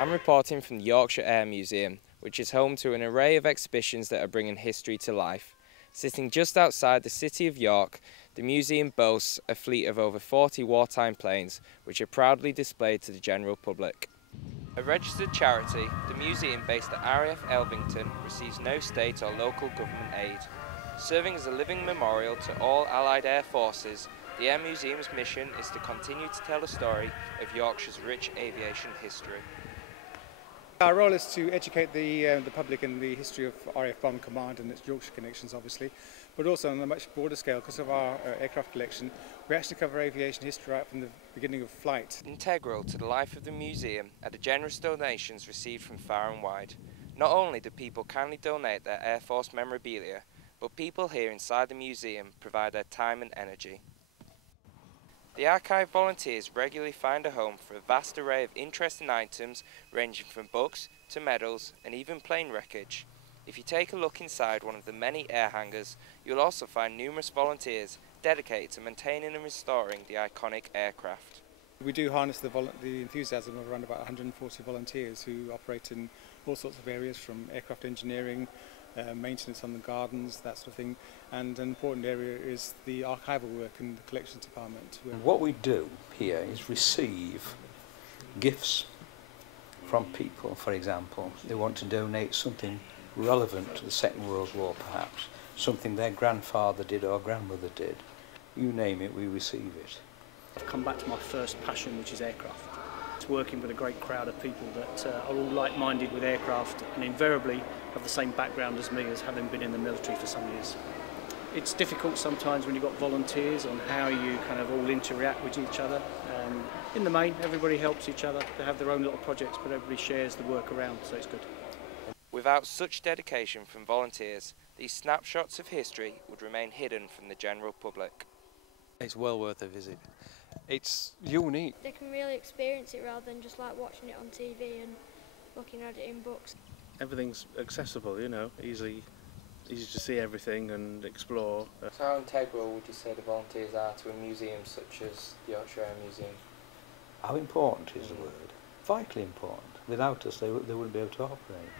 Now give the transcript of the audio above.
I'm reporting from the Yorkshire Air Museum, which is home to an array of exhibitions that are bringing history to life. Sitting just outside the city of York, the museum boasts a fleet of over 40 wartime planes, which are proudly displayed to the general public. A registered charity, the museum based at RAF Elvington receives no state or local government aid. Serving as a living memorial to all Allied Air Forces, the Air Museum's mission is to continue to tell the story of Yorkshire's rich aviation history. Our role is to educate the public in the history of RAF Bomb Command and its Yorkshire connections, obviously, but also on a much broader scale because of our aircraft collection. We actually cover aviation history right from the beginning of flight. Integral to the life of the museum are the generous donations received from far and wide. Not only do people kindly donate their Air Force memorabilia, but people here inside the museum provide their time and energy. The archive volunteers regularly find a home for a vast array of interesting items ranging from books to medals and even plane wreckage. If you take a look inside one of the many air hangars, you'll also find numerous volunteers dedicated to maintaining and restoring the iconic aircraft. We do harness the enthusiasm of around about 140 volunteers who operate in all sorts of areas, from aircraft engineering, maintenance on the gardens, that sort of thing, and an important area is the archival work in the collections department. And what we do here is receive gifts from people. For example, they want to donate something relevant to the Second World War, perhaps something their grandfather did or grandmother did. You name it, we receive it. I've come back to my first passion, which is aircraft. It's working with a great crowd of people that are all like-minded with aircraft and invariably have the same background as me, as having been in the military for some years. It's difficult sometimes when you've got volunteers on how you kind of all interact with each other. In the main, everybody helps each other. They have their own little projects, but everybody shares the work around, so it's good. Without such dedication from volunteers, these snapshots of history would remain hidden from the general public. It's well worth a visit. It's unique. They can really experience it rather than just like watching it on TV and looking at it in books. Everything's accessible, you know, easy to see everything and explore. So how integral would you say the volunteers are to a museum such as the Yorkshire Air Museum? How important is the word? Vitally important. Without us, they wouldn't be able to operate.